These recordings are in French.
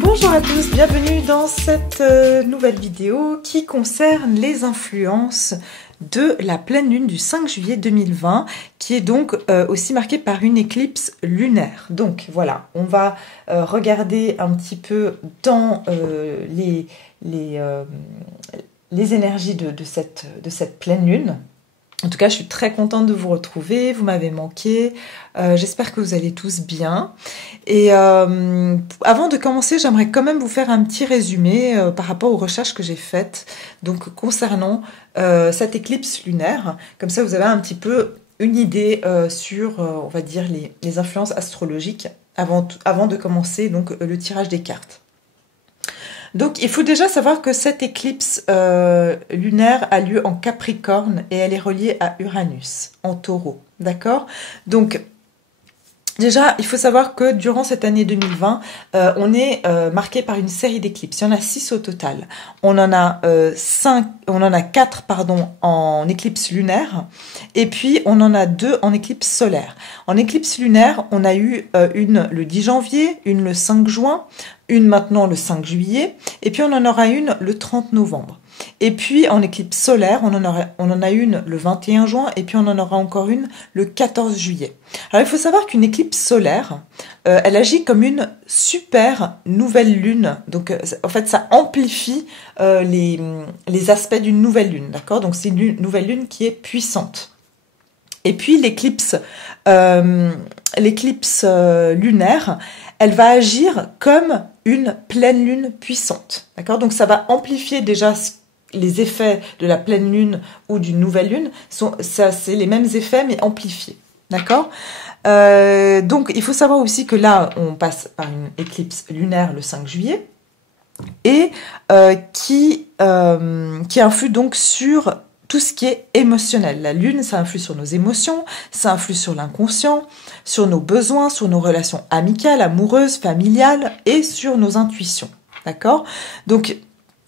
Bonjour à tous, bienvenue dans cette nouvelle vidéo qui concerne les influences de la pleine lune du 5 juillet 2020 qui est donc aussi marquée par une éclipse lunaire. Donc voilà, on va regarder un petit peu dans les énergies de cette pleine lune. En tout cas, je suis très contente de vous retrouver, vous m'avez manqué, j'espère que vous allez tous bien. Et avant de commencer, j'aimerais quand même vous faire un petit résumé par rapport aux recherches que j'ai faites donc concernant cette éclipse lunaire. Comme ça, vous avez un petit peu une idée sur, on va dire, les influences astrologiques avant de commencer donc, le tirage des cartes. Donc, il faut déjà savoir que cette éclipse lunaire a lieu en Capricorne et elle est reliée à Uranus, en Taureau, d'accord? Donc, déjà, il faut savoir que durant cette année 2020, on est marqué par une série d'éclipses. Il y en a 6 au total. On en a 4 pardon, en éclipse lunaire et puis on en a 2 en éclipse solaire. En éclipse lunaire, on a eu une le 10 janvier, une le 5 juin, une maintenant le 5 juillet et puis on en aura une le 30 novembre. Et puis en éclipse solaire, on en a une le 21 juin et puis on en aura encore une le 14 juillet. Alors il faut savoir qu'une éclipse solaire, elle agit comme une super nouvelle lune. Donc en fait ça amplifie les aspects d'une nouvelle lune, d'accord? Donc c'est une nouvelle lune qui est puissante. Et puis l'éclipse lunaire, elle va agir comme une pleine lune puissante, d'accord? Donc ça va amplifier déjà les effets de la pleine lune ou d'une nouvelle lune, c'est les mêmes effets mais amplifiés, d'accord? Donc il faut savoir aussi que là on passe par une éclipse lunaire le 5 juillet et qui influe donc sur tout ce qui est émotionnel. La lune, ça influe sur nos émotions, ça influe sur l'inconscient, sur nos besoins, sur nos relations amicales, amoureuses, familiales et sur nos intuitions. D'accord? Donc,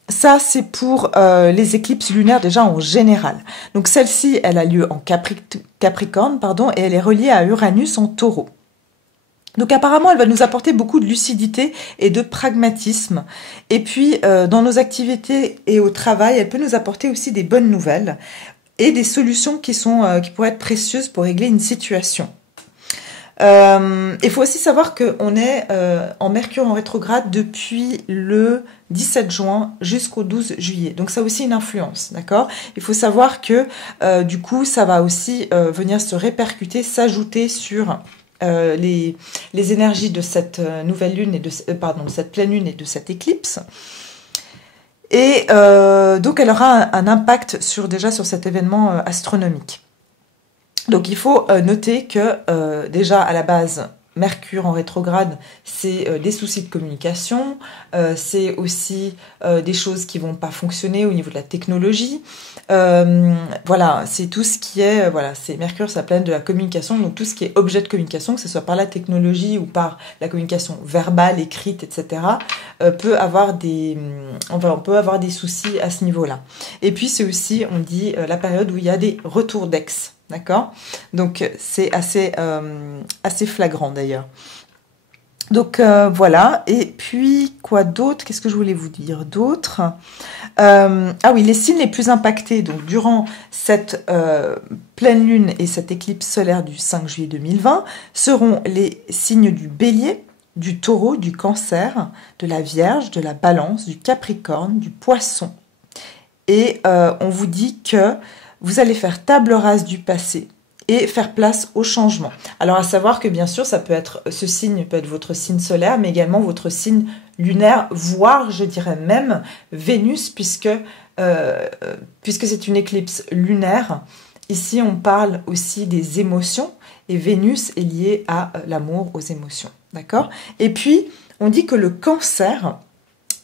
ça, c'est pour les éclipses lunaires déjà en général. Donc, celle-ci, elle a lieu en Capricorne, pardon, et elle est reliée à Uranus en Taureau. Donc apparemment, elle va nous apporter beaucoup de lucidité et de pragmatisme. Et puis, dans nos activités et au travail, elle peut nous apporter aussi des bonnes nouvelles et des solutions qui pourraient être précieuses pour régler une situation. Il faut aussi savoir qu'on est en Mercure en rétrograde depuis le 17 juin jusqu'au 12 juillet. Donc ça a aussi une influence, d'accord? Il faut savoir que du coup, ça va aussi venir se répercuter, s'ajouter sur les énergies de cette nouvelle lune et de cette pleine lune et de cette éclipse. Et donc elle aura un impact déjà sur cet événement astronomique. Donc il faut noter que déjà à la base, Mercure en rétrograde, c'est des soucis de communication, c'est aussi des choses qui vont pas fonctionner au niveau de la technologie. Voilà, c'est tout ce qui est, c'est Mercure, ça planète de la communication, donc tout ce qui est objet de communication, que ce soit par la technologie ou par la communication verbale, écrite, etc., on peut avoir des soucis à ce niveau-là. Et puis c'est aussi, on dit, la période où il y a des retours d'ex. D'accord? Donc c'est assez flagrant d'ailleurs. Donc voilà, et puis quoi d'autre? Qu'est-ce que je voulais vous dire d'autre? Ah oui, les signes les plus impactés donc durant cette pleine lune et cette éclipse solaire du 5 juillet 2020 seront les signes du Bélier, du Taureau, du Cancer, de la Vierge, de la Balance, du Capricorne, du Poisson. Et on vous dit que vous allez faire table rase du passé et faire place au changement. Alors à savoir que bien sûr, ce signe peut être votre signe solaire, mais également votre signe lunaire, voire je dirais même Vénus, puisque c'est une éclipse lunaire. Ici, on parle aussi des émotions et Vénus est liée à l'amour, aux émotions. D'accord? Et puis, on dit que le Cancer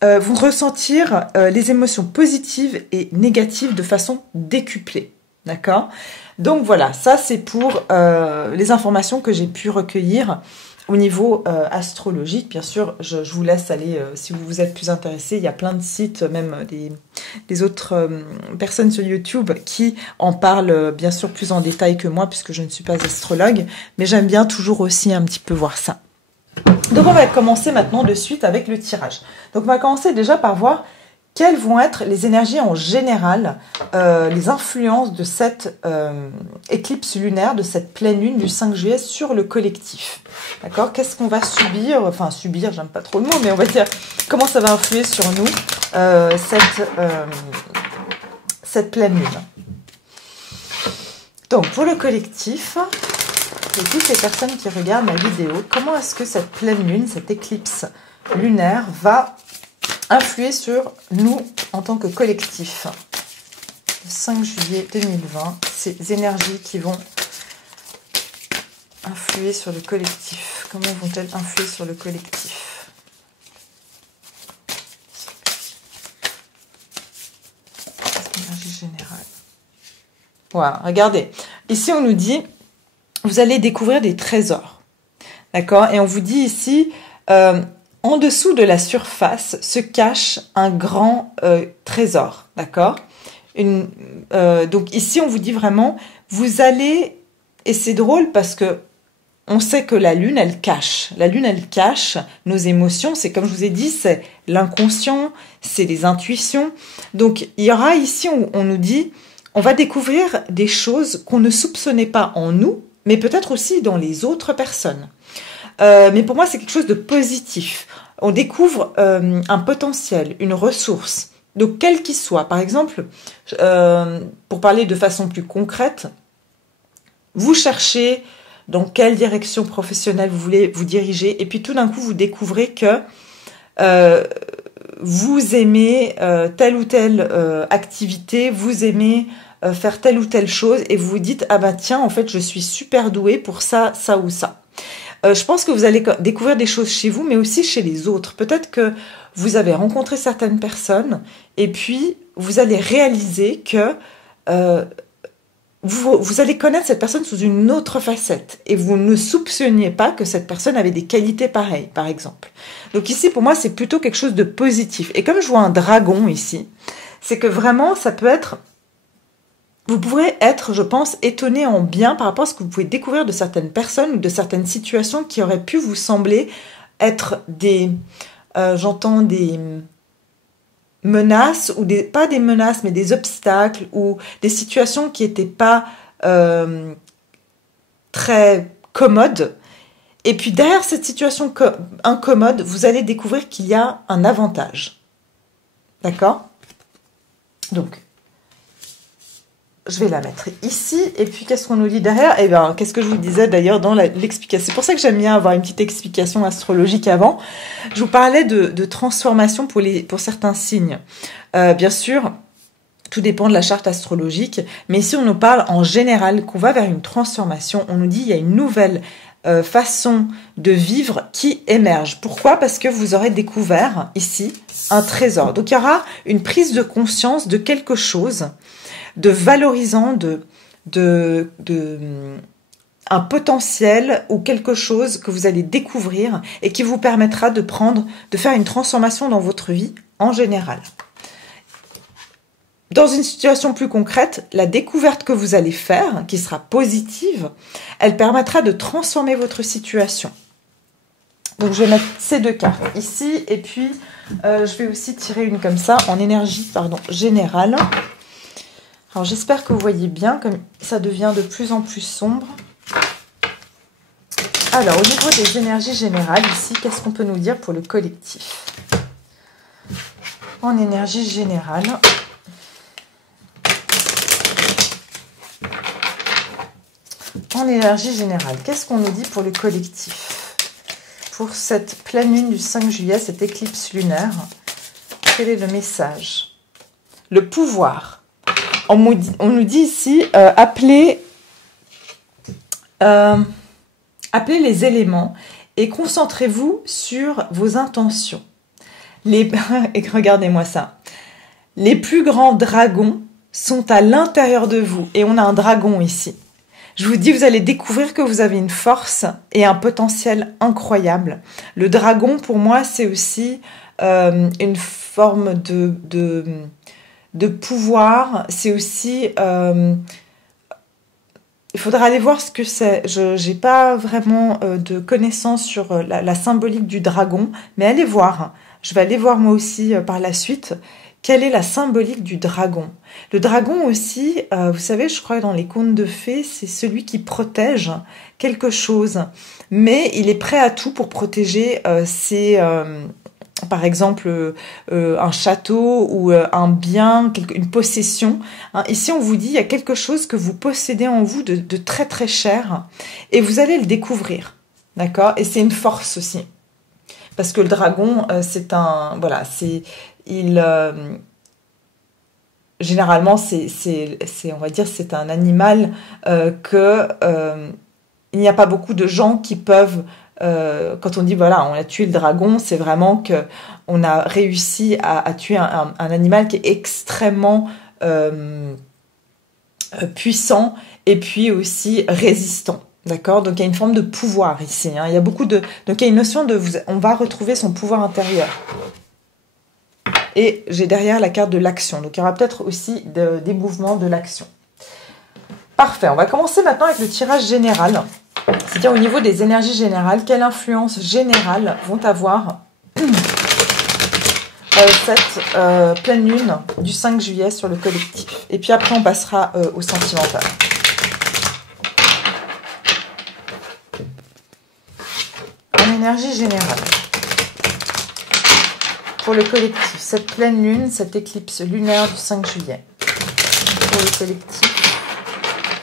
vous ressentir les émotions positives et négatives de façon décuplée. D'accord? Donc voilà, ça c'est pour les informations que j'ai pu recueillir au niveau astrologique. Bien sûr, je vous laisse aller, si vous êtes plus intéressé, il y a plein de sites, même des autres personnes sur YouTube qui en parlent bien sûr plus en détail que moi, puisque je ne suis pas astrologue, mais j'aime bien toujours aussi un petit peu voir ça. Donc on va commencer maintenant de suite avec le tirage. Donc on va commencer déjà par voir quelles vont être les énergies en général, les influences de cette éclipse lunaire, de cette pleine lune du 5 juillet sur le collectif. D'accord? Qu'est-ce qu'on va subir? Enfin, subir, j'aime pas trop le mot, mais on va dire comment ça va influer sur nous, cette pleine lune. Donc, pour le collectif, et toutes les personnes qui regardent ma vidéo, comment est-ce que cette pleine lune, cette éclipse lunaire va influer sur nous en tant que collectif? Le 5 juillet 2020, ces énergies qui vont influer sur le collectif. Comment vont-elles influer sur le collectif? Énergie générale. Voilà, regardez. Ici, on nous dit, vous allez découvrir des trésors. D'accord? Et on vous dit ici, en dessous de la surface se cache un grand trésor. D'accord? Donc ici, on vous dit vraiment, vous allez... Et c'est drôle parce que on sait que la lune, elle cache. La lune, elle cache nos émotions. C'est comme je vous ai dit, c'est l'inconscient, c'est les intuitions. Donc, il y aura ici, on nous dit, on va découvrir des choses qu'on ne soupçonnait pas en nous, mais peut-être aussi dans les autres personnes. Mais pour moi, c'est quelque chose de positif. On découvre un potentiel, une ressource. Donc, quel qu'il soit. Par exemple, pour parler de façon plus concrète, vous cherchez dans quelle direction professionnelle vous voulez vous diriger, et puis tout d'un coup, vous découvrez que vous aimez telle ou telle activité, vous aimez faire telle ou telle chose, et vous vous dites, ah ben tiens, en fait, je suis super douée pour ça, ça ou ça. Je pense que vous allez découvrir des choses chez vous, mais aussi chez les autres. Peut-être que vous avez rencontré certaines personnes, et puis vous allez réaliser que vous allez connaître cette personne sous une autre facette, et vous ne soupçonniez pas que cette personne avait des qualités pareilles, par exemple. Donc ici, pour moi, c'est plutôt quelque chose de positif. Et comme je vois un dragon ici, c'est que vraiment, ça peut être... Vous pourrez être, je pense, étonné en bien par rapport à ce que vous pouvez découvrir de certaines personnes ou de certaines situations qui auraient pu vous sembler être des... j'entends des... menaces, ou pas des menaces, mais des obstacles, ou des situations qui n'étaient pas très commodes. Et puis derrière cette situation incommode, vous allez découvrir qu'il y a un avantage. D'accord? Donc, je vais la mettre ici. Et puis, qu'est-ce qu'on nous dit derrière? Eh bien, qu'est-ce que je vous disais d'ailleurs dans l'explication? C'est pour ça que j'aime bien avoir une petite explication astrologique avant. Je vous parlais de transformation pour certains signes. Bien sûr, tout dépend de la charte astrologique. Mais ici, on nous parle en général qu'on va vers une transformation. On nous dit qu'il y a une nouvelle façon de vivre qui émerge. Pourquoi? Parce que vous aurez découvert ici un trésor. Donc, il y aura une prise de conscience de quelque chose de valorisant, un potentiel ou quelque chose que vous allez découvrir et qui vous permettra de faire une transformation dans votre vie en général. Dans une situation plus concrète, la découverte que vous allez faire, qui sera positive, elle permettra de transformer votre situation. Donc je vais mettre ces deux cartes ici, et puis je vais aussi tirer une comme ça en énergie générale. Alors j'espère que vous voyez bien, comme ça devient de plus en plus sombre. Alors au niveau des énergies générales ici, qu'est-ce qu'on peut nous dire pour le collectif? En énergie générale. En énergie générale, qu'est-ce qu'on nous dit pour le collectif? Pour cette pleine lune du 5 juillet, cette éclipse lunaire, quel est le message? Le pouvoir. On nous dit ici, appelez les éléments et concentrez-vous sur vos intentions. Et regardez-moi ça. Les plus grands dragons sont à l'intérieur de vous. Et on a un dragon ici. Je vous dis, vous allez découvrir que vous avez une force et un potentiel incroyable. Le dragon, pour moi, c'est aussi une forme de pouvoir. C'est aussi... il faudra aller voir ce que c'est. Je n'ai pas vraiment de connaissances sur la symbolique du dragon, mais allez voir. Je vais aller voir moi aussi par la suite. Quelle est la symbolique du dragon? Le dragon aussi, vous savez, je crois que dans les contes de fées, c'est celui qui protège quelque chose. Mais il est prêt à tout pour protéger par exemple, un château ou un bien, une possession. Hein, ici, on vous dit, il y a quelque chose que vous possédez en vous de très très cher et vous allez le découvrir. D'accord? Et c'est une force aussi. Parce que le dragon, c'est un... Voilà, c'est... généralement, on va dire, c'est un animal il n'y a pas beaucoup de gens qui peuvent... quand on dit, voilà, on a tué le dragon, c'est vraiment qu'on a réussi à tuer un animal qui est extrêmement puissant et puis aussi résistant. D'accord? Donc il y a une forme de pouvoir ici. Hein. Il y a beaucoup de... Donc il y a une notion de... On va retrouver son pouvoir intérieur. Et j'ai derrière la carte de l'action. Donc il y aura peut-être aussi des mouvements de l'action. Parfait. On va commencer maintenant avec le tirage général. C'est-à-dire au niveau des énergies générales, quelle influence générale vont avoir cette pleine lune du 5 juillet sur le collectif. Et puis après on passera au sentimental. En énergie générale. Pour le collectif, cette pleine lune, cette éclipse lunaire du 5 juillet. Pour le collectif,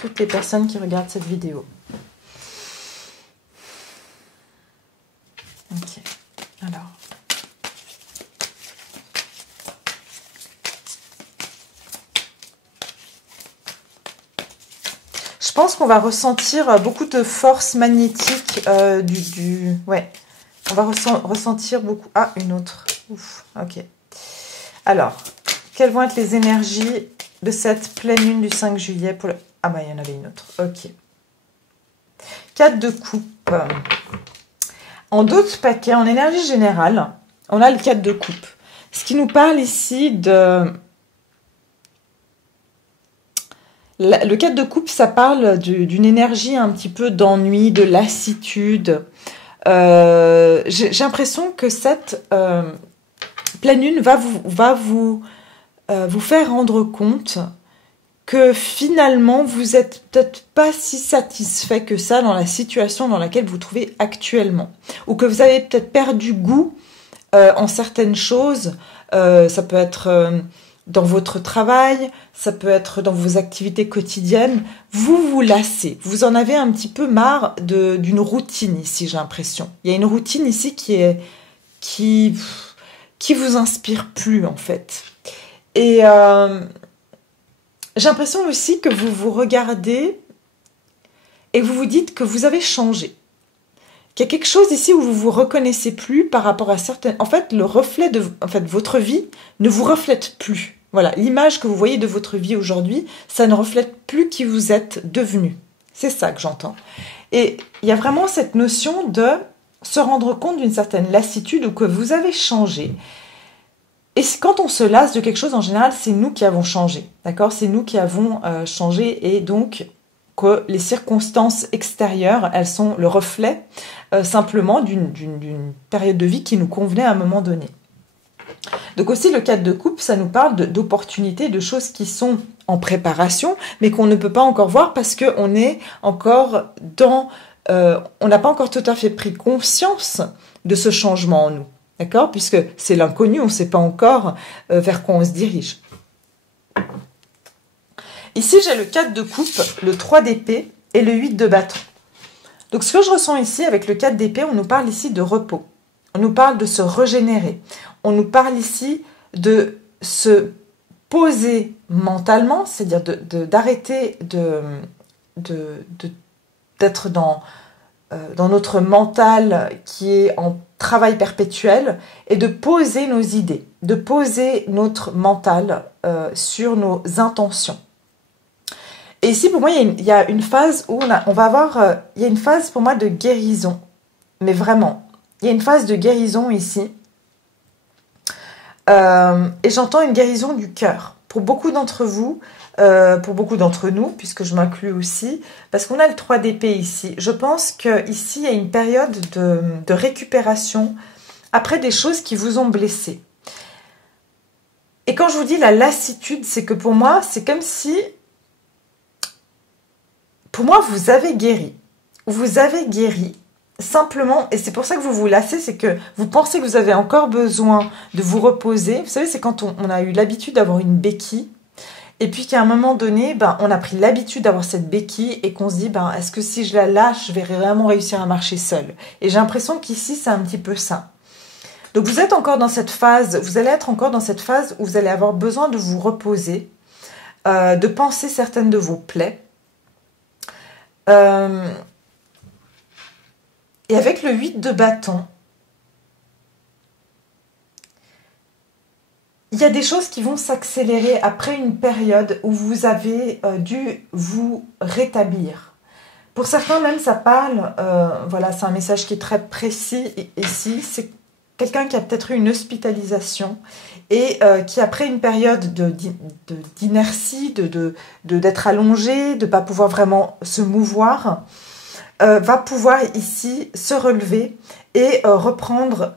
toutes les personnes qui regardent cette vidéo. Ok, alors. Je pense qu'on va ressentir beaucoup de force magnétique ouais, on va ressentir beaucoup... Ah, une autre. Ouf, ok. Alors, quelles vont être les énergies de cette pleine lune du 5 juillet pour le... Ah bah, il y en avait une autre. Ok. 4 de coupe. En d'autres paquets, en énergie générale, on a le 4 de coupe. Ce qui nous parle ici de... Le 4 de coupe, ça parle d'une énergie un petit peu d'ennui, de lassitude. J'ai l'impression que cette pleine lune va vous faire rendre compte que finalement, vous n'êtes peut-être pas si satisfait que ça dans la situation dans laquelle vous vous trouvez actuellement. Ou que vous avez peut-être perdu goût en certaines choses. Ça peut être dans votre travail, ça peut être dans vos activités quotidiennes. Vous vous lassez. Vous en avez un petit peu marre d'une routine ici, j'ai l'impression. Il y a une routine ici qui vous inspire plus, en fait. Et... j'ai l'impression aussi que vous vous regardez et que vous vous dites que vous avez changé. Qu'il y a quelque chose ici où vous vous reconnaissez plus par rapport à certaines... En fait, le reflet de votre vie ne vous reflète plus. Voilà, l'image que vous voyez de votre vie aujourd'hui, ça ne reflète plus qui vous êtes devenu. C'est ça que j'entends. Et il y a vraiment cette notion de se rendre compte d'une certaine lassitude ou que vous avez changé. Et quand on se lasse de quelque chose, en général, c'est nous qui avons changé, d'accord? C'est nous qui avons changé et donc que les circonstances extérieures, elles sont le reflet simplement d'une période de vie qui nous convenait à un moment donné. Donc aussi, le 4 de coupe, ça nous parle d'opportunités, de choses qui sont en préparation, mais qu'on ne peut pas encore voir parce qu'on est encore dans... on n'a pas encore tout à fait pris conscience de ce changement en nous. D'accord? Puisque c'est l'inconnu, on ne sait pas encore vers quoi on se dirige. Ici, j'ai le 4 de coupe, le 3 d'épée et le 8 de bâton. Donc, ce que je ressens ici avec le 4 d'épée, on nous parle ici de repos. On nous parle de se régénérer. On nous parle ici de se poser mentalement, c'est-à-dire d'arrêter d'être dans notre mental qui est en travail perpétuel et de poser nos idées, de poser notre mental sur nos intentions. Et ici, pour moi, il y a une phase où on va avoir... il y a une phase, pour moi, de guérison. Mais vraiment, il y a une phase de guérison ici. Et j'entends une guérison du cœur. Pour beaucoup d'entre vous, pour beaucoup d'entre nous, puisque je m'inclus aussi, parce qu'on a le 3 d'épée ici. Je pense qu'ici, il y a une période de récupération après des choses qui vous ont blessé. Et quand je vous dis la lassitude, c'est que pour moi, c'est comme si... Pour moi, vous avez guéri. Vous avez guéri. Simplement, et c'est pour ça que vous vous lassez, c'est que vous pensez que vous avez encore besoin de vous reposer. Vous savez, c'est quand on a eu l'habitude d'avoir une béquille, et puis qu'à un moment donné, on a pris l'habitude d'avoir cette béquille, et qu'on se dit, est-ce que si je la lâche, je vais vraiment réussir à marcher seule? Et j'ai l'impression qu'ici, c'est un petit peu ça. Donc vous êtes encore dans cette phase, vous allez être encore dans cette phase où vous allez avoir besoin de vous reposer, de penser certaines de vos plaies. Et avec le 8 de bâton, il y a des choses qui vont s'accélérer après une période où vous avez dû vous rétablir. Pour certains même, ça parle, voilà, c'est un message qui est très précis ici, c'est quelqu'un qui a peut-être eu une hospitalisation et qui, après une période d'inertie, d'être allongé, de ne pas pouvoir vraiment se mouvoir, va pouvoir ici se relever et reprendre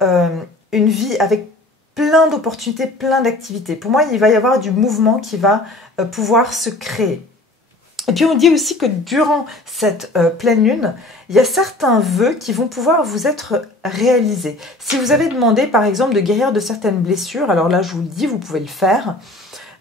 une vie avec plein d'opportunités, plein d'activités. Pour moi, il va y avoir du mouvement qui va pouvoir se créer. Et puis on dit aussi que durant cette pleine lune, il y a certains vœux qui vont pouvoir vous être réalisés. Si vous avez demandé par exemple de guérir de certaines blessures, alors là je vous le dis, vous pouvez le faire.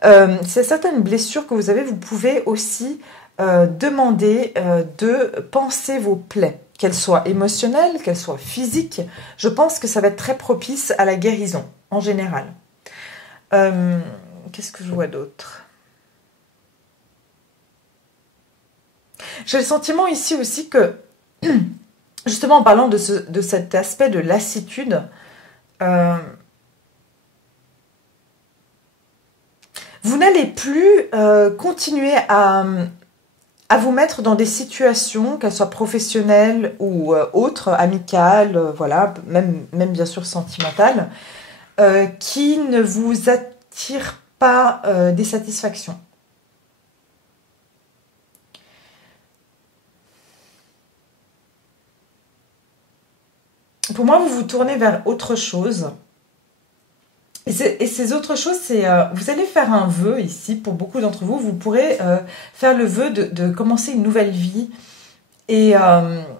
Si il y a certaines blessures que vous avez, vous pouvez aussi demander de penser vos plaies, qu'elles soient émotionnelles, qu'elles soient physiques. Je pense que ça va être très propice à la guérison en général. Qu'est-ce que je vois d'autre ? J'ai le sentiment ici aussi que, justement en parlant de cet aspect de lassitude, vous n'allez plus continuer à vous mettre dans des situations, qu'elles soient professionnelles ou autres, amicales, voilà, même bien sûr sentimentales, qui ne vous attirent pas des satisfactions. Pour moi, vous vous tournez vers autre chose. Et ces autres choses, c'est vous allez faire un vœu ici, pour beaucoup d'entre vous, vous pourrez faire le vœu de commencer une nouvelle vie. Et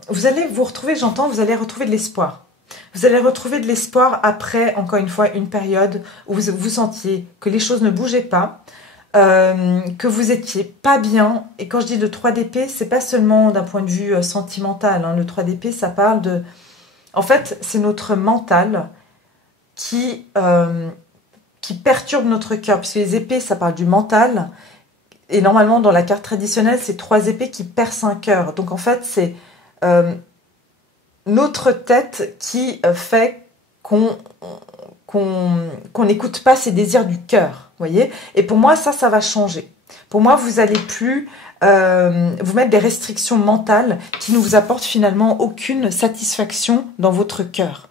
vous allez vous retrouver, j'entends, vous allez retrouver de l'espoir. Vous allez retrouver de l'espoir après, encore une fois, une période où vous sentiez que les choses ne bougeaient pas, que vous étiez pas bien. Et quand je dis le 3 d'épée, c'est pas seulement d'un point de vue sentimental. Hein. Le 3 d'épée, ça parle de... En fait, c'est notre mental qui perturbe notre cœur. Puisque les épées, ça parle du mental. Et normalement, dans la carte traditionnelle, c'est 3 épées qui percent un cœur. Donc en fait, c'est notre tête qui fait qu'on n'écoute pas ses désirs du cœur. Voyez ? Et pour moi, ça va changer. Pour moi, vous n'allez plus vous mettre des restrictions mentales qui ne vous apportent finalement aucune satisfaction dans votre cœur.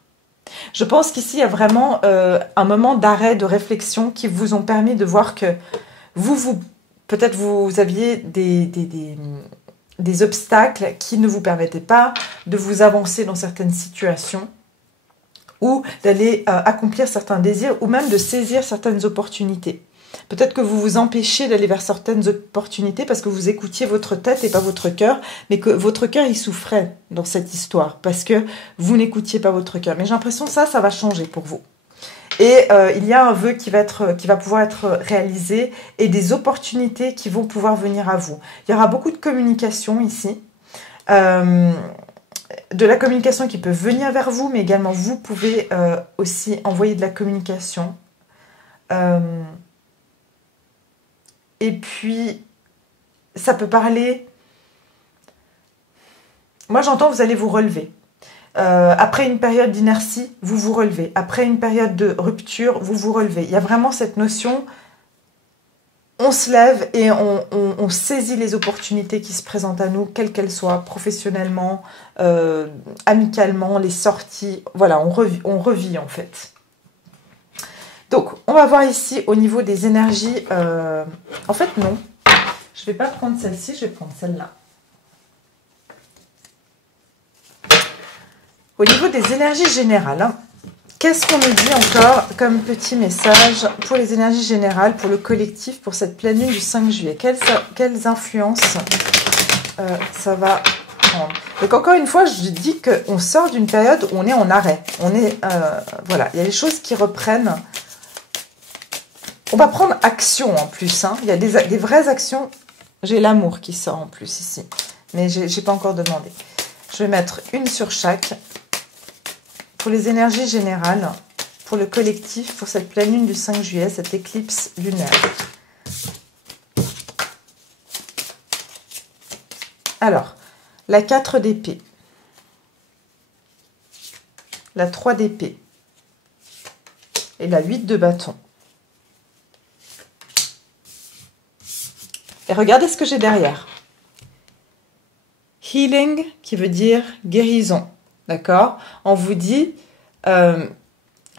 Je pense qu'ici, il y a vraiment un moment d'arrêt, de réflexion qui vous ont permis de voir que peut-être vous aviez des obstacles qui ne vous permettaient pas de vous avancer dans certaines situations ou d'aller accomplir certains désirs ou même de saisir certaines opportunités. Peut-être que vous vous empêchez d'aller vers certaines opportunités parce que vous écoutiez votre tête et pas votre cœur, mais que votre cœur y souffrait dans cette histoire parce que vous n'écoutiez pas votre cœur. Mais j'ai l'impression que ça va changer pour vous. Et il y a un vœu qui va pouvoir être réalisé et des opportunités qui vont pouvoir venir à vous. Il y aura beaucoup de communication ici. De la communication qui peut venir vers vous, mais également vous pouvez aussi envoyer de la communication. Et puis, ça peut parler... Moi, j'entends, vous allez vous relever. Après une période d'inertie, vous vous relevez. Après une période de rupture, vous vous relevez. Il y a vraiment cette notion, on se lève et on saisit les opportunités qui se présentent à nous, quelles qu'elles soient, professionnellement, amicalement, les sorties. Voilà, on revit en fait. Donc, on va voir ici au niveau des énergies. En fait, non. Je ne vais pas prendre celle-ci, je vais prendre celle-là. Au niveau des énergies générales, hein, qu'est-ce qu'on nous dit encore comme petit message pour les énergies générales, pour le collectif, pour cette pleine lune du 5 juillet? Quelles influences ça va prendre? Donc encore une fois, je dis qu'on sort d'une période où on est en arrêt. Voilà, il y a des choses qui reprennent. On va prendre action en plus. Hein. Il y a des vraies actions. J'ai l'amour qui sort en plus ici. Mais je n'ai pas encore demandé. Je vais mettre une sur chaque. Pour les énergies générales, pour le collectif, pour cette pleine lune du 5 juillet, cette éclipse lunaire. Alors, la 4 d'épée, la 3 d'épée et la 8 de bâton. Et regardez ce que j'ai derrière. Healing, qui veut dire guérison. D'accord? On vous dit,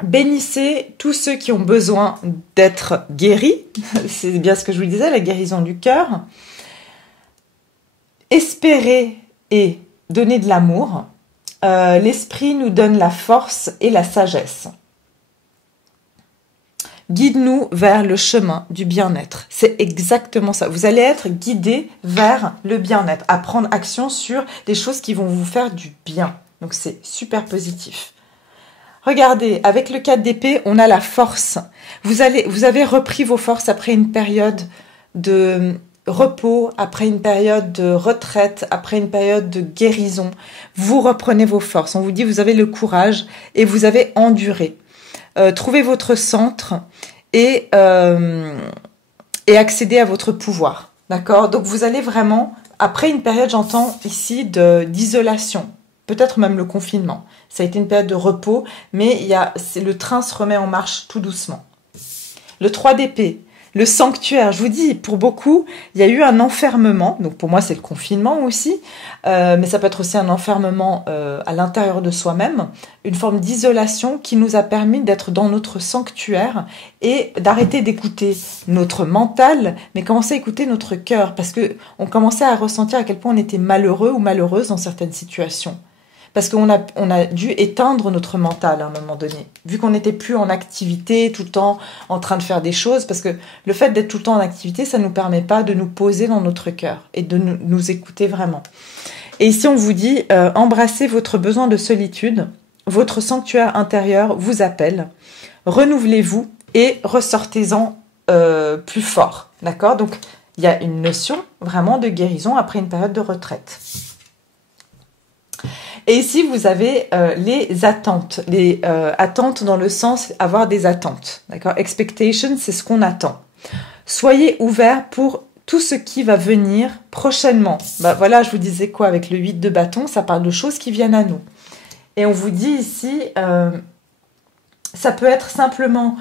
bénissez tous ceux qui ont besoin d'être guéris. C'est bien ce que je vous disais, la guérison du cœur. Espérez et donnez de l'amour. L'esprit nous donne la force et la sagesse. Guide-nous vers le chemin du bien-être. C'est exactement ça. Vous allez être guidé vers le bien-être, à prendre action sur des choses qui vont vous faire du bien. Donc, c'est super positif. Regardez, avec le 4 d'épée, on a la force. Vous avez repris vos forces après une période de repos, après une période de retraite, après une période de guérison. Vous reprenez vos forces. On vous dit, vous avez le courage et vous avez enduré. Trouvez votre centre et accédez à votre pouvoir. D'accord? Donc, vous allez vraiment, après une période, j'entends ici, d'isolation. Peut-être même le confinement. Ça a été une période de repos, mais le train se remet en marche tout doucement. Le 3 d'épée, le sanctuaire. Je vous dis, pour beaucoup, il y a eu un enfermement. Donc pour moi, c'est le confinement aussi. Mais ça peut être aussi un enfermement à l'intérieur de soi-même. Une forme d'isolation qui nous a permis d'être dans notre sanctuaire et d'arrêter d'écouter notre mental, mais commencer à écouter notre cœur. Parce qu'on commençait à ressentir à quel point on était malheureux ou malheureuse dans certaines situations. Parce qu'on a dû éteindre notre mental à un moment donné, vu qu'on n'était plus en activité, tout le temps en train de faire des choses, parce que le fait d'être tout le temps en activité, ça ne nous permet pas de nous poser dans notre cœur et de nous écouter vraiment. Et ici, on vous dit, embrassez votre besoin de solitude, votre sanctuaire intérieur vous appelle, renouvelez-vous et ressortez-en plus fort. D'accord? Donc, il y a une notion vraiment de guérison après une période de retraite. Et ici, vous avez les attentes. Les attentes dans le sens avoir des attentes. D'accord? Expectation, c'est ce qu'on attend. Soyez ouverts pour tout ce qui va venir prochainement. Bah, voilà, je vous disais quoi avec le 8 de bâton, ça parle de choses qui viennent à nous. Et on vous dit ici, ça peut être simplement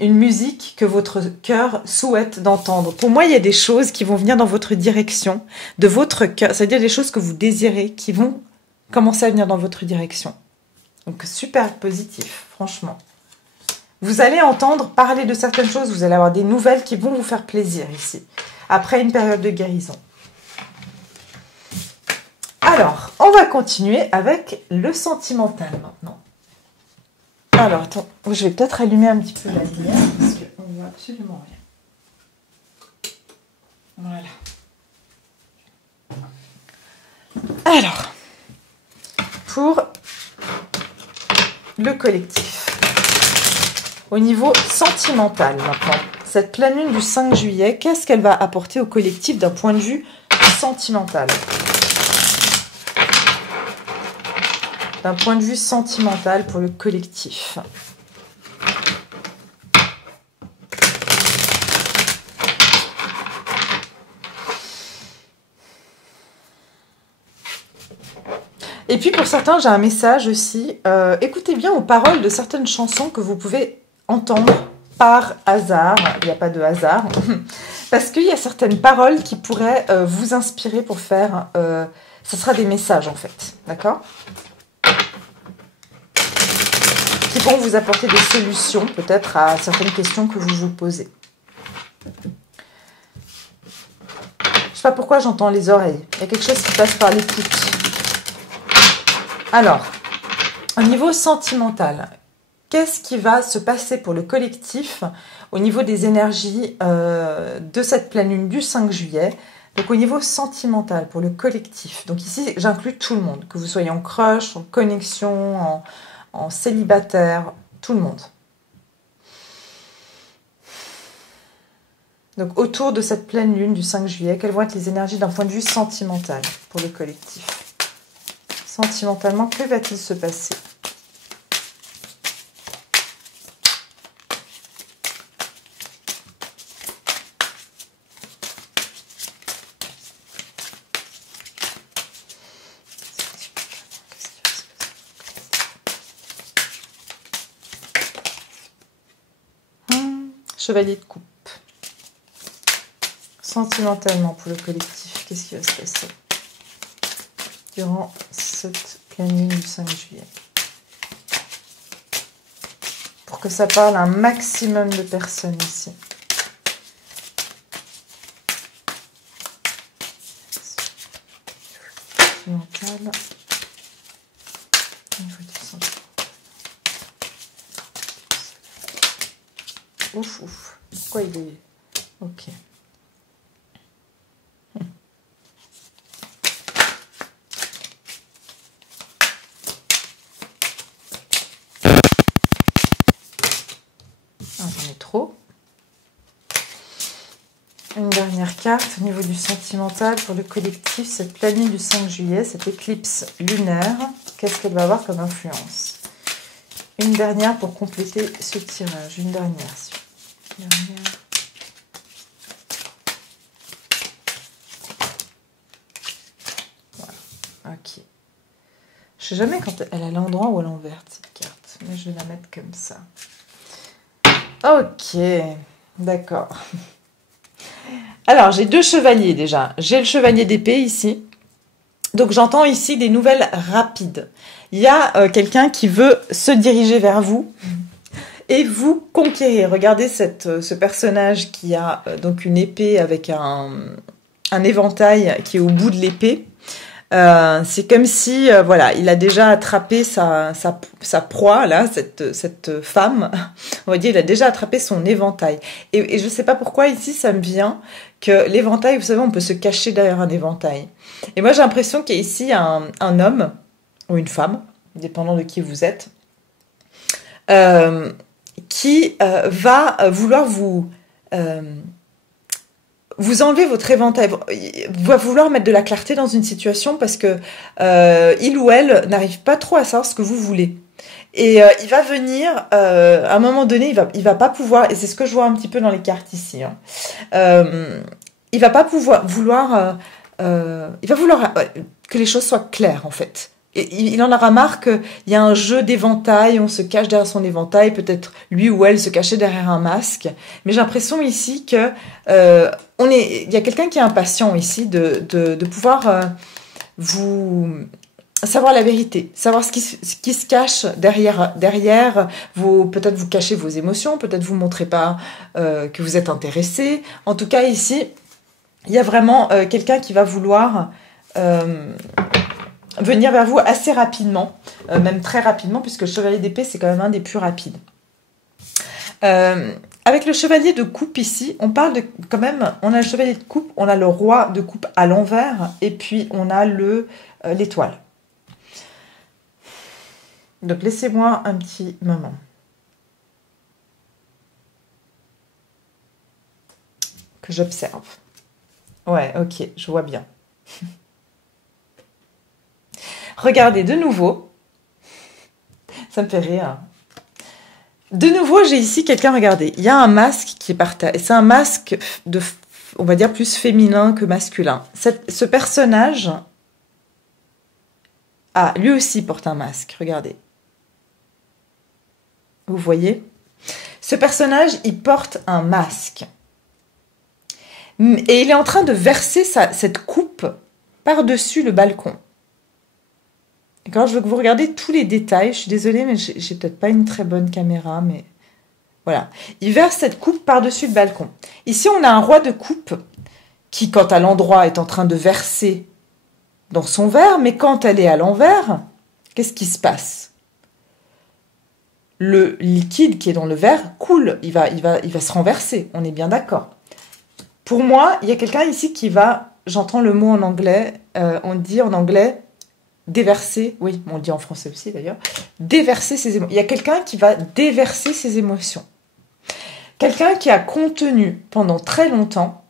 une musique que votre cœur souhaite d'entendre. Pour moi, il y a des choses qui vont venir dans votre direction, de votre cœur, c'est-à-dire des choses que vous désirez, qui vont commencer à venir dans votre direction. Donc, super positif, franchement. Vous allez entendre parler de certaines choses, vous allez avoir des nouvelles qui vont vous faire plaisir ici, après une période de guérison. Alors, on va continuer avec le sentimental maintenant. Alors, attends, je vais peut-être allumer un petit peu la lumière parce qu'on ne voit absolument rien. Voilà. Alors, pour le collectif, au niveau sentimental maintenant, cette pleine lune du 5 juillet, qu'est-ce qu'elle va apporter au collectif d'un point de vue sentimental ? D'un point de vue sentimental pour le collectif. Et puis pour certains, j'ai un message aussi. Écoutez bien aux paroles de certaines chansons que vous pouvez entendre par hasard. Il n'y a pas de hasard. Parce qu'il y a certaines paroles qui pourraient vous inspirer pour faire... ce sera des messages en fait. D'accord ? Qui vont vous apporter des solutions peut-être à certaines questions que vous vous posez. Je ne sais pas pourquoi j'entends les oreilles. Il y a quelque chose qui passe par l'écoute. Alors, au niveau sentimental, qu'est-ce qui va se passer pour le collectif au niveau des énergies de cette pleine lune du 5 juillet? Donc au niveau sentimental pour le collectif. Donc ici, j'inclus tout le monde, que vous soyez en crush, en connexion, en célibataire, tout le monde. Donc autour de cette pleine lune du 5 juillet, quelles vont être les énergies d'un point de vue sentimental pour le collectif? Sentimentalement, que va-t-il se passer? Chevalier de coupe. Sentimentalement pour le collectif, qu'est-ce qui va se passer durant cette pleine lune du 5 juillet? Pour que ça parle à un maximum de personnes ici. Sentimental. Au niveau du sentiment. Ouf, ouf. Pourquoi il est... Ok. J'en ai trop. Une dernière carte au niveau du sentimental pour le collectif, cette pleine lune du 5 juillet, cette éclipse lunaire. Qu'est-ce qu'elle va avoir comme influence? Une dernière pour compléter ce tirage. Une dernière. Voilà. Ok. Je sais jamais quand elle est à l'endroit ou à l'envers cette carte, mais je vais la mettre comme ça. Ok, d'accord. Alors, j'ai deux chevaliers déjà. J'ai le chevalier d'épée ici. Donc, j'entends ici des nouvelles rapides. Il y a quelqu'un qui veut se diriger vers vous et vous conquérir. Regardez ce personnage qui a donc une épée avec un éventail qui est au bout de l'épée. C'est comme si, voilà, il a déjà attrapé sa proie, là, cette femme. On va dire, il a déjà attrapé son éventail. Et je ne sais pas pourquoi, ici, ça me vient que l'éventail, vous savez, on peut se cacher derrière un éventail. Et moi, j'ai l'impression qu'il y a ici un homme ou une femme, dépendant de qui vous êtes, qui va vouloir vous enlever votre éventail, va vouloir mettre de la clarté dans une situation parce que il ou elle n'arrive pas trop à savoir ce que vous voulez. Et il va venir, à un moment donné, il va pas pouvoir, et c'est ce que je vois un petit peu dans les cartes ici, hein, il va pas vouloir que les choses soient claires en fait. Et il en aura marre qu'il y a un jeu d'éventail, on se cache derrière son éventail, peut-être lui ou elle se cachait derrière un masque. Mais j'ai l'impression ici que il y a quelqu'un qui est impatient ici de pouvoir vous savoir la vérité, savoir ce qui se cache derrière peut-être vous cachez vos émotions, peut-être vous montrez pas que vous êtes intéressé. En tout cas ici, il y a vraiment quelqu'un qui va vouloir venir vers vous assez rapidement, même très rapidement, puisque le chevalier d'épée, c'est quand même un des plus rapides. Avec le chevalier de coupe ici, on parle de quand même, on a le chevalier de coupe, on a le roi de coupe à l'envers, et puis on a l'étoile. Donc laissez-moi un petit moment. Que j'observe. Ouais, ok, je vois bien. Regardez de nouveau. Ça me fait rire. De nouveau, j'ai ici quelqu'un, regardez. Il y a un masque qui est par terre. Et c'est un masque on va dire, plus féminin que masculin. Ce personnage Ah, lui aussi porte un masque, regardez. Vous voyez? Ce personnage, il porte un masque. Et il est en train de verser cette coupe par-dessus le balcon. D'accord, je veux que vous regardiez tous les détails. Je suis désolée, mais j'ai peut-être pas une très bonne caméra, mais voilà. Il verse cette coupe par-dessus le balcon. Ici, on a un roi de coupe qui, quand à l'endroit, est en train de verser dans son verre, mais quand elle est à l'envers, qu'est-ce qui se passe? Le liquide qui est dans le verre coule, il va se renverser, on est bien d'accord. Pour moi, il y a quelqu'un ici qui va, j'entends le mot en anglais, on dit en anglais déverser, oui, on dit en français aussi d'ailleurs, déverser ses émotions. Il y a quelqu'un qui va déverser ses émotions. Quelqu'un qui a contenu pendant très longtemps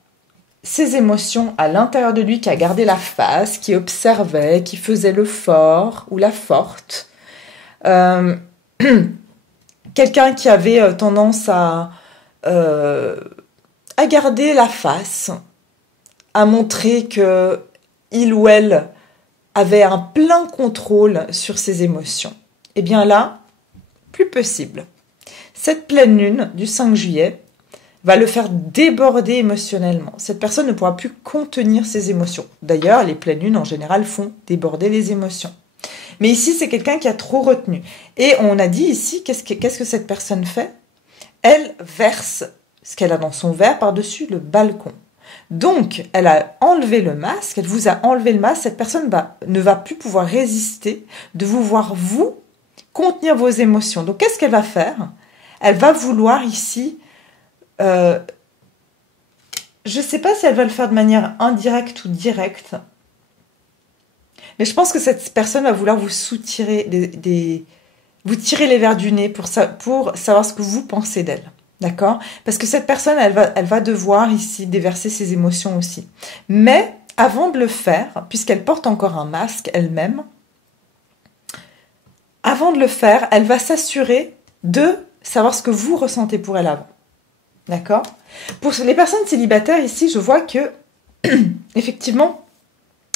ses émotions à l'intérieur de lui, qui a gardé la face, qui observait, qui faisait le fort ou la forte. Quelqu'un qui avait tendance à garder la face, à montrer que il ou elle avait un plein contrôle sur ses émotions. Eh bien là, plus possible. Cette pleine lune du 5 juillet va le faire déborder émotionnellement. Cette personne ne pourra plus contenir ses émotions. D'ailleurs, les pleines lunes en général font déborder les émotions. Mais ici, c'est quelqu'un qui a trop retenu. Et on a dit ici, qu'est-ce que cette personne fait? Elle verse ce qu'elle a dans son verre par-dessus le balcon. Donc, elle a enlevé le masque, elle vous a enlevé le masque, cette personne ne va plus pouvoir résister de vous voir, vous, contenir vos émotions. Donc, qu'est-ce qu'elle va faire? Elle va vouloir ici, je ne sais pas si elle va le faire de manière indirecte ou directe, mais je pense que cette personne va vouloir vous soutirer vous tirer les verres du nez pour savoir ce que vous pensez d'elle. D'accord? Parce que cette personne, elle va devoir ici déverser ses émotions aussi. Mais avant de le faire, puisqu'elle porte encore un masque elle-même, avant de le faire, elle va s'assurer de savoir ce que vous ressentez pour elle avant. D'accord? Pour les personnes célibataires ici, je vois que effectivement,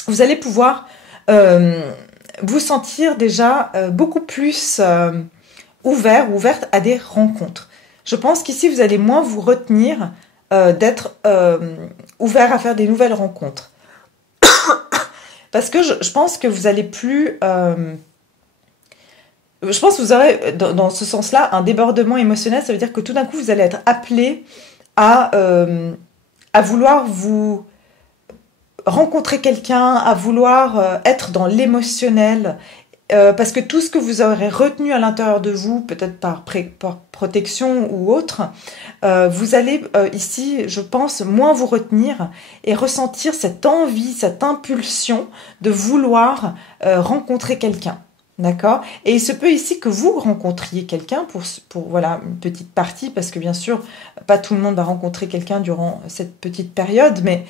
vous allez pouvoir vous sentir déjà beaucoup plus ouvert ou ouverte à des rencontres. Je pense qu'ici, vous allez moins vous retenir d'être ouvert à faire des nouvelles rencontres. Parce que je pense que vous allez plus... je pense que vous aurez, dans ce sens-là, un débordement émotionnel. Ça veut dire que tout d'un coup, vous allez être appelé à vouloir vous rencontrer quelqu'un, à vouloir être dans l'émotionnel. Parce que tout ce que vous aurez retenu à l'intérieur de vous, peut-être par protection ou autre, vous allez ici, je pense, moins vous retenir et ressentir cette envie, cette impulsion de vouloir rencontrer quelqu'un. D'accord? Et il se peut ici que vous rencontriez quelqu'un pour voilà, une petite partie, parce que bien sûr, pas tout le monde va rencontrer quelqu'un durant cette petite période, mais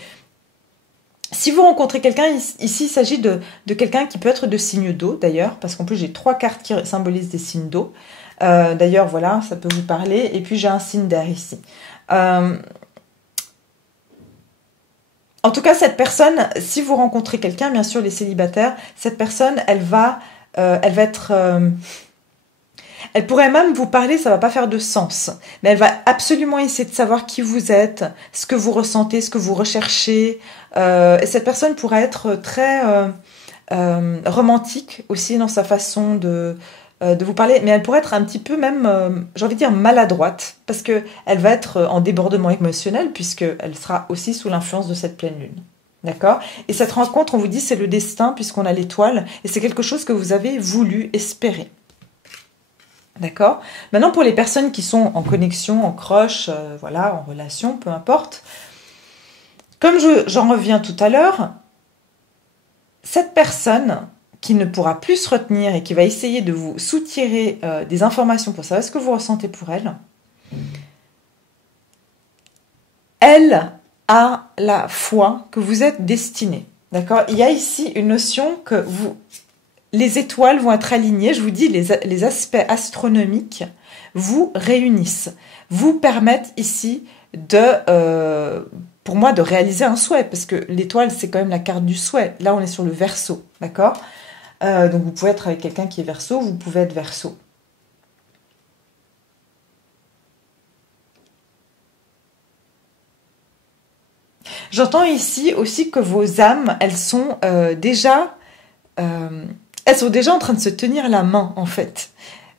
si vous rencontrez quelqu'un, ici il s'agit de quelqu'un qui peut être de signe d'eau d'ailleurs, parce qu'en plus j'ai 3 cartes qui symbolisent des signes d'eau. D'ailleurs, voilà, ça peut vous parler. Et puis j'ai un signe d'air ici. En tout cas, cette personne, si vous rencontrez quelqu'un, bien sûr les célibataires, cette personne, elle va être... elle pourrait même vous parler, ça va pas faire de sens, mais elle va absolument essayer de savoir qui vous êtes, ce que vous ressentez, ce que vous recherchez. Et cette personne pourrait être très romantique aussi dans sa façon de vous parler, mais elle pourrait être un petit peu même, j'ai envie de dire, maladroite, parce qu'elle va être en débordement émotionnel, puisqu'elle sera aussi sous l'influence de cette pleine lune. D'accord? Et cette rencontre, on vous dit, c'est le destin, puisqu'on a l'étoile, et c'est quelque chose que vous avez voulu espérer. D'accord? Maintenant, pour les personnes qui sont en connexion, en crush, voilà, en relation, peu importe, comme j'en reviens tout à l'heure, cette personne qui ne pourra plus se retenir et qui va essayer de vous soutirer des informations pour savoir ce que vous ressentez pour elle, elle a la foi que vous êtes destiné. D'accord? Il y a ici une notion que les étoiles vont être alignées. Je vous dis, les aspects astronomiques vous réunissent, vous permettent ici pour moi, de réaliser un souhait, parce que l'étoile, c'est quand même la carte du souhait. Là, on est sur le Verseau, d'accord? Donc vous pouvez être avec quelqu'un qui est Verseau, vous pouvez être Verseau. J'entends ici aussi que vos âmes, elles sont déjà en train de se tenir la main, en fait.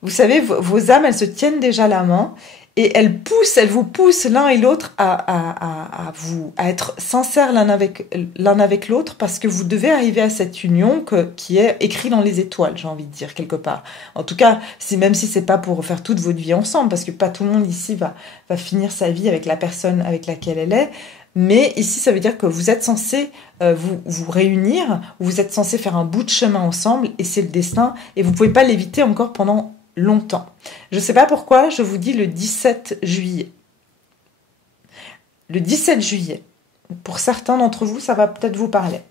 Vous savez, vos âmes, elles se tiennent déjà la main et elles vous poussent l'un et l'autre à être sincères l'un avec l'autre, parce que vous devez arriver à cette union qui est écrite dans les étoiles, j'ai envie de dire, quelque part. En tout cas, même si c'est pas pour faire toute votre vie ensemble, parce que pas tout le monde ici va finir sa vie avec la personne avec laquelle elle est. Mais ici, ça veut dire que vous êtes censés vous réunir, vous êtes censés faire un bout de chemin ensemble, et c'est le destin, et vous ne pouvez pas l'éviter encore pendant longtemps. Je ne sais pas pourquoi, je vous dis le 17 juillet. Le 17 juillet, pour certains d'entre vous, ça va peut-être vous parler.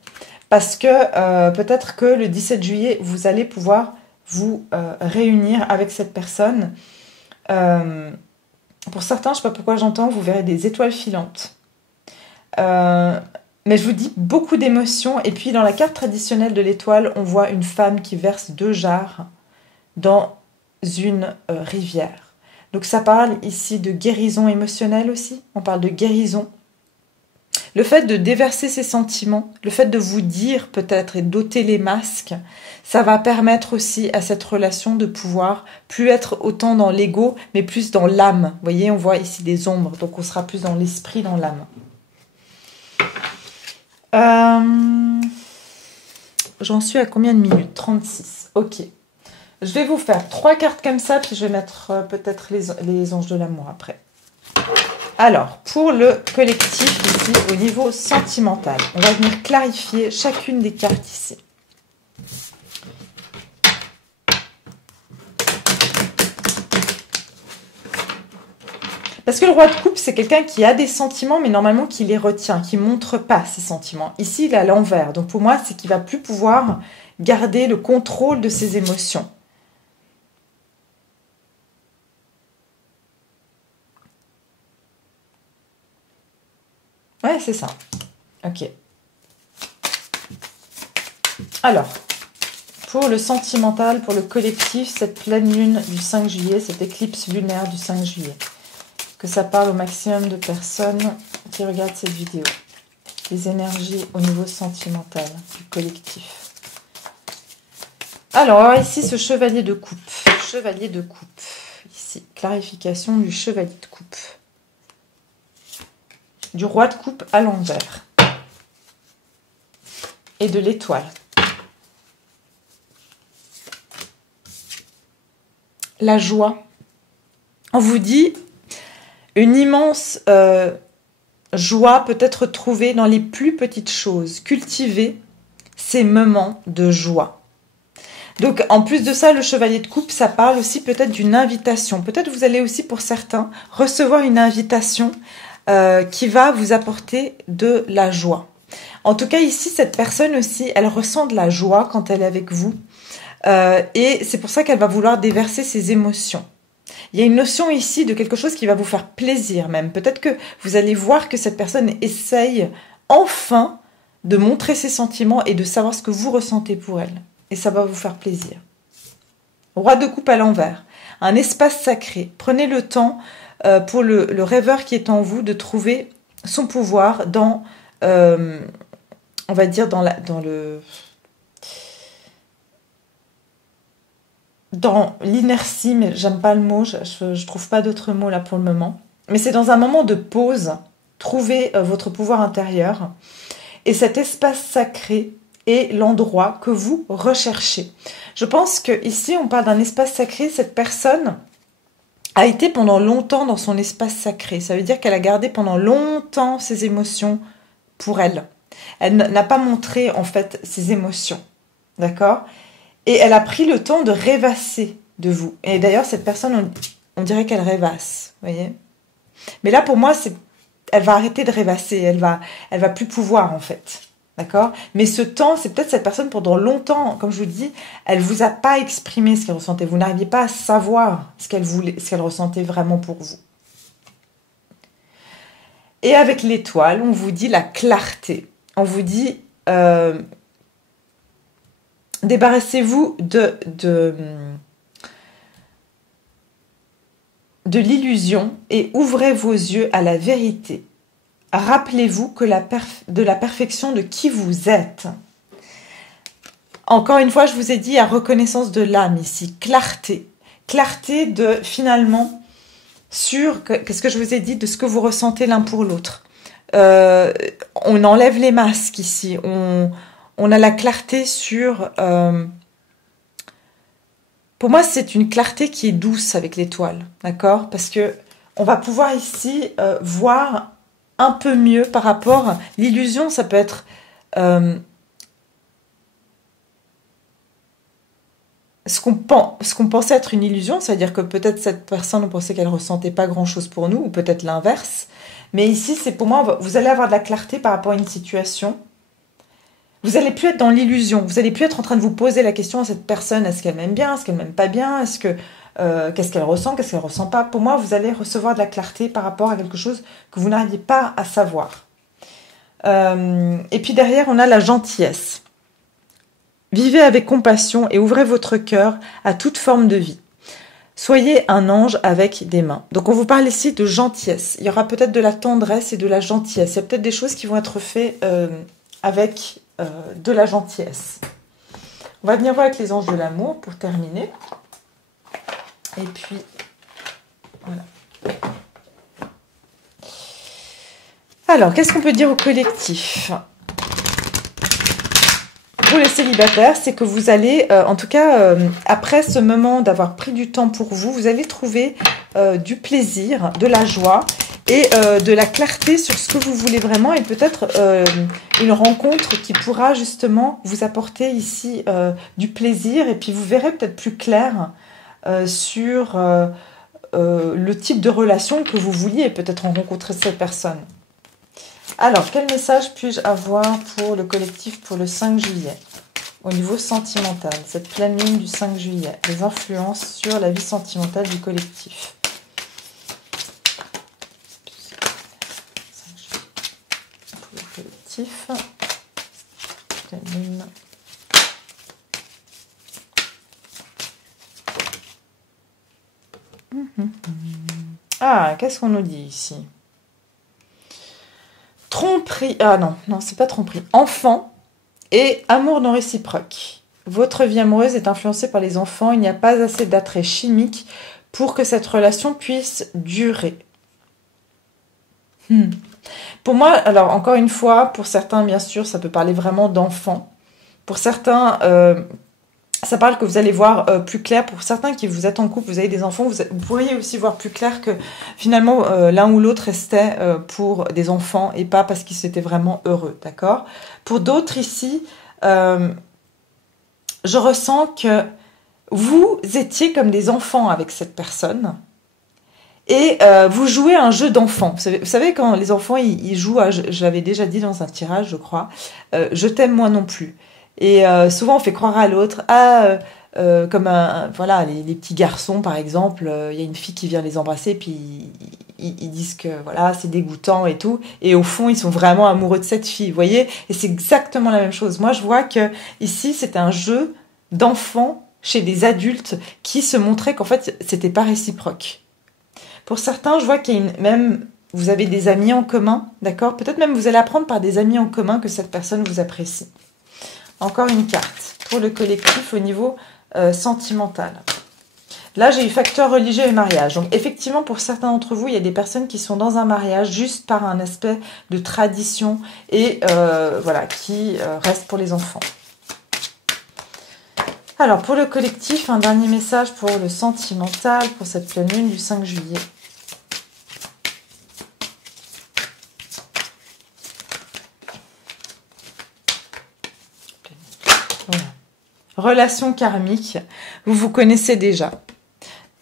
Parce que peut-être que le 17 juillet, vous allez pouvoir vous réunir avec cette personne. Pour certains, je ne sais pas pourquoi j'entends, vous verrez des étoiles filantes. Mais je vous dis beaucoup d'émotions. Et puis dans la carte traditionnelle de l'étoile, on voit une femme qui verse 2 jarres dans une rivière. Donc ça parle ici de guérison émotionnelle aussi. On parle de guérison. Le fait de déverser ses sentiments, le fait de vous dire peut-être et d'ôter les masques, ça va permettre aussi à cette relation de pouvoir plus être autant dans l'ego, mais plus dans l'âme. Vous voyez, on voit ici des ombres, donc on sera plus dans l'esprit, dans l'âme. J'en suis à combien de minutes? 36. Ok. Je vais vous faire 3 cartes comme ça, puis je vais mettre peut-être les anges de l'amour après. Alors, pour le collectif ici, au niveau sentimental, on va venir clarifier chacune des cartes ici. Parce que le roi de coupe, c'est quelqu'un qui a des sentiments, mais normalement qui les retient, qui ne montre pas ses sentiments. Ici, il est à l'envers. Donc pour moi, c'est qu'il ne va plus pouvoir garder le contrôle de ses émotions. Ouais, c'est ça. Ok. Alors, pour le sentimental, pour le collectif, cette pleine lune du 5 juillet, cette éclipse lunaire du 5 juillet, que ça parle au maximum de personnes qui regardent cette vidéo. Les énergies au niveau sentimental du collectif. Alors, ici, ce chevalier de coupe. Chevalier de coupe. Ici, clarification du chevalier de coupe. Du roi de coupe à l'envers. Et de l'étoile. La joie. On vous dit une immense joie peut être trouvée dans les plus petites choses. Cultiver ces moments de joie. Donc, en plus de ça, le chevalier de coupe, ça parle aussi peut-être d'une invitation. Peut-être vous allez aussi, pour certains, recevoir une invitation qui va vous apporter de la joie. En tout cas, ici, cette personne aussi, elle ressent de la joie quand elle est avec vous. Et c'est pour ça qu'elle va vouloir déverser ses émotions. Il y a une notion ici de quelque chose qui va vous faire plaisir même. Peut-être que vous allez voir que cette personne essaye enfin de montrer ses sentiments et de savoir ce que vous ressentez pour elle. Et ça va vous faire plaisir. Roi de coupe à l'envers. Un espace sacré. Prenez le temps pour le rêveur qui est en vous de trouver son pouvoir dans, on va dire, dans l'inertie, mais j'aime pas le mot, je trouve pas d'autre mot là pour le moment. Mais c'est dans un moment de pause, trouvez votre pouvoir intérieur. Et cet espace sacré est l'endroit que vous recherchez. Je pense que ici on parle d'un espace sacré. Cette personne a été pendant longtemps dans son espace sacré. Ça veut dire qu'elle a gardé pendant longtemps ses émotions pour elle. Elle n'a pas montré en fait ses émotions. D'accord ? Et elle a pris le temps de rêvasser de vous. Et d'ailleurs, cette personne, on dirait qu'elle rêvasse, vous voyez. Mais là, pour moi, elle va arrêter de rêvasser. Elle va plus pouvoir, en fait. D'accord ? Mais ce temps, c'est peut-être cette personne, pendant longtemps, comme je vous dis, elle vous a pas exprimé ce qu'elle ressentait. Vous n'arriviez pas à savoir ce qu'elle ressentait vraiment pour vous. Et avec l'étoile, on vous dit la clarté. On vous dit... Débarrassez-vous de l'illusion et ouvrez vos yeux à la vérité. Rappelez-vous que de la perfection de qui vous êtes. Encore une fois, je vous ai dit, il y a reconnaissance de l'âme ici, clarté. Clarté de, finalement, qu'est-ce que je vous ai dit, de ce que vous ressentez l'un pour l'autre. On enlève les masques ici, on a la clarté sur... pour moi, c'est une clarté qui est douce avec l'étoile, d'accord? Parce que on va pouvoir ici voir un peu mieux par rapport... L'illusion, ça peut être... ce qu'on pensait être une illusion, c'est-à-dire que peut-être cette personne, on pensait qu'elle ressentait pas grand-chose pour nous, ou peut-être l'inverse. Mais ici, c'est pour moi, vous allez avoir de la clarté par rapport à une situation. Vous n'allez plus être dans l'illusion. Vous n'allez plus être en train de vous poser la question à cette personne, est-ce qu'elle m'aime bien, est-ce qu'elle m'aime pas bien, qu'est-ce qu'elle ressent, qu'est-ce qu'elle ressent pas. Pour moi, vous allez recevoir de la clarté par rapport à quelque chose que vous n'arriviez pas à savoir. Et puis derrière, on a la gentillesse. Vivez avec compassion et ouvrez votre cœur à toute forme de vie. Soyez un ange avec des mains. Donc on vous parle ici de gentillesse. Il y aura peut-être de la tendresse et de la gentillesse. Il y a peut-être des choses qui vont être faites avec de la gentillesse. On va venir voir avec les anges de l'amour pour terminer. Et puis, voilà. Alors, qu'est-ce qu'on peut dire au collectif ? Pour les célibataires, c'est que vous allez, en tout cas, après ce moment d'avoir pris du temps pour vous, vous allez trouver du plaisir, de la joie et de la clarté sur ce que vous voulez vraiment et peut-être une rencontre qui pourra justement vous apporter ici du plaisir et puis vous verrez peut-être plus clair sur le type de relation que vous vouliez peut-être en rencontrer cette personne. Alors, quel message puis-je avoir pour le collectif pour le 5 juillet au niveau sentimental, cette pleine lune du 5 juillet, les influences sur la vie sentimentale du collectif. Pour le collectif, pleine lune. Ah, qu'est-ce qu'on nous dit ici ? Tromperie, ah non, c'est pas tromperie. Enfant et amour non réciproque. Votre vie amoureuse est influencée par les enfants. Il n'y a pas assez d'attrait chimique pour que cette relation puisse durer. Pour moi, alors encore une fois, pour certains, bien sûr, ça peut parler vraiment d'enfants. Pour certains, ça parle que vous allez voir plus clair. Pour certains qui vous êtes en couple, vous avez des enfants, vous pourriez aussi voir plus clair que finalement l'un ou l'autre restait pour des enfants et pas parce qu'ils étaient vraiment heureux, d'accord ? Pour d'autres ici, je ressens que vous étiez comme des enfants avec cette personne et vous jouez à un jeu d'enfant. Vous savez quand les enfants ils jouent à, je l'avais déjà dit dans un tirage, je crois, je t'aime moi non plus. Et souvent on fait croire à l'autre, comme voilà, les petits garçons par exemple, il y a une fille qui vient les embrasser, puis ils disent que voilà c'est dégoûtant et tout, et au fond ils sont vraiment amoureux de cette fille, vous voyez, et c'est exactement la même chose. Moi je vois que ici c'est un jeu d'enfant chez des adultes qui se montraient qu'en fait c'était pas réciproque. Pour certains je vois qu'il y a même vous avez des amis en commun, d'accord, peut-être même vous allez apprendre par des amis en commun que cette personne vous apprécie. Encore une carte pour le collectif au niveau sentimental. Là, j'ai eu facteur religieux et mariage. Donc, effectivement, pour certains d'entre vous, il y a des personnes qui sont dans un mariage juste par un aspect de tradition et voilà, qui reste pour les enfants. Alors, pour le collectif, un dernier message pour le sentimental, pour cette pleine lune du 5 juillet. Voilà. Relation karmique, vous vous connaissez déjà.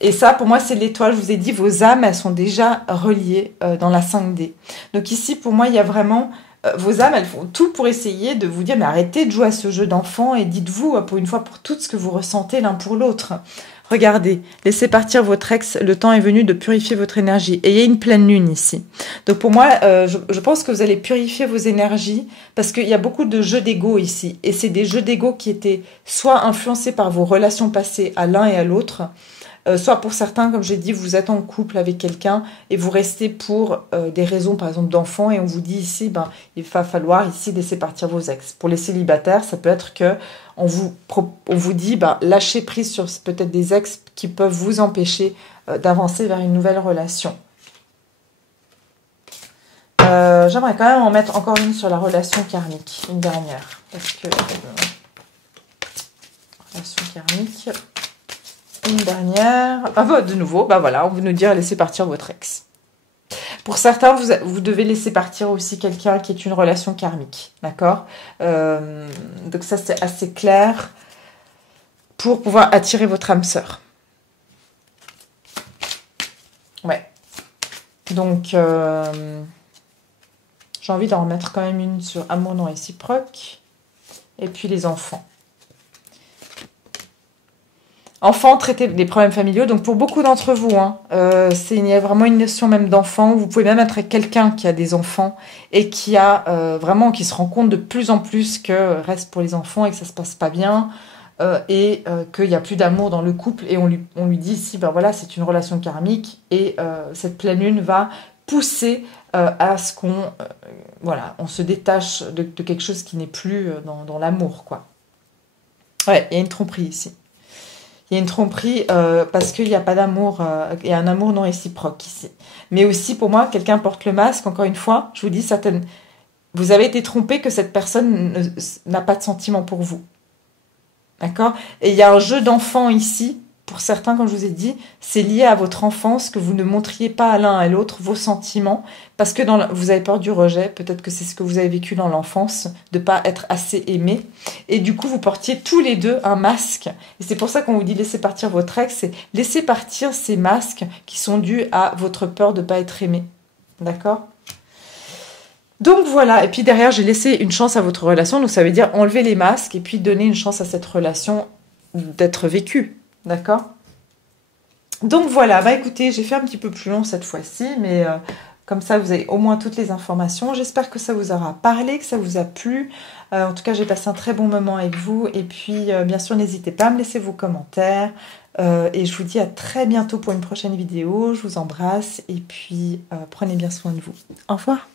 Et ça, pour moi, c'est l'étoile. Je vous ai dit, vos âmes, elles sont déjà reliées dans la 5D. Donc ici, pour moi, il y a vraiment... vos âmes, elles font tout pour essayer de vous dire, mais arrêtez de jouer à ce jeu d'enfant et dites-vous, pour une fois pour toutes, ce que vous ressentez l'un pour l'autre. Regardez, laissez partir votre ex, le temps est venu de purifier votre énergie. Et il y a une pleine lune ici. Donc pour moi, je pense que vous allez purifier vos énergies parce qu'il y a beaucoup de jeux d'ego ici. Et c'est des jeux d'ego qui étaient soit influencés par vos relations passées à l'un et à l'autre, soit pour certains, comme j'ai dit, vous êtes en couple avec quelqu'un et vous restez pour des raisons, par exemple, d'enfants, et on vous dit ici, ben, il va falloir ici laisser partir vos ex. Pour les célibataires, ça peut être que on vous dit, ben, lâchez prise sur peut-être des ex qui peuvent vous empêcher d'avancer vers une nouvelle relation. J'aimerais quand même en mettre encore une sur la relation karmique, une dernière, parce que relation karmique. Une dernière. Ah bah, de nouveau, bah voilà, on veut nous dire laissez partir votre ex. Pour certains, vous devez laisser partir aussi quelqu'un qui est une relation karmique. D'accord, donc ça, c'est assez clair pour pouvoir attirer votre âme sœur. Ouais. Donc, j'ai envie d'en remettre quand même une sur amour non réciproque. Et puis les enfants. Enfants, traiter des problèmes familiaux. Donc pour beaucoup d'entre vous, il y a vraiment une notion même d'enfant. Vous pouvez même être avec quelqu'un qui a des enfants et qui a qui se rend compte de plus en plus que reste pour les enfants et que ça se passe pas bien et qu'il n'y a plus d'amour dans le couple. Et on lui dit ici, ben voilà, c'est une relation karmique et cette pleine lune va pousser à ce qu'on on se détache de quelque chose qui n'est plus dans l'amour, quoi. Ouais, il y a une tromperie ici. Il y a une tromperie parce qu'il n'y a pas d'amour, il y a un amour non réciproque ici. Mais aussi, pour moi, quelqu'un porte le masque, encore une fois, je vous dis, vous avez été trompé que cette personne n'a pas de sentiment pour vous. D'accord? Et il y a un jeu d'enfant ici, pour certains, comme je vous ai dit, c'est lié à votre enfance, que vous ne montriez pas à l'un et à l'autre vos sentiments, parce que vous avez peur du rejet, peut-être que c'est ce que vous avez vécu dans l'enfance, de ne pas être assez aimé, et du coup vous portiez tous les deux un masque, et c'est pour ça qu'on vous dit laissez partir votre ex, c'est laisser partir ces masques qui sont dus à votre peur de ne pas être aimé, d'accord? Donc voilà, et puis derrière j'ai laissé une chance à votre relation, donc ça veut dire enlever les masques, et puis donner une chance à cette relation d'être vécue. D'accord? Donc voilà, bah écoutez, j'ai fait un petit peu plus long cette fois-ci, mais comme ça vous avez au moins toutes les informations. J'espère que ça vous aura parlé, que ça vous a plu. En tout cas, j'ai passé un très bon moment avec vous. Et puis, bien sûr, n'hésitez pas à me laisser vos commentaires. Et je vous dis à très bientôt pour une prochaine vidéo. Je vous embrasse et puis prenez bien soin de vous. Au revoir.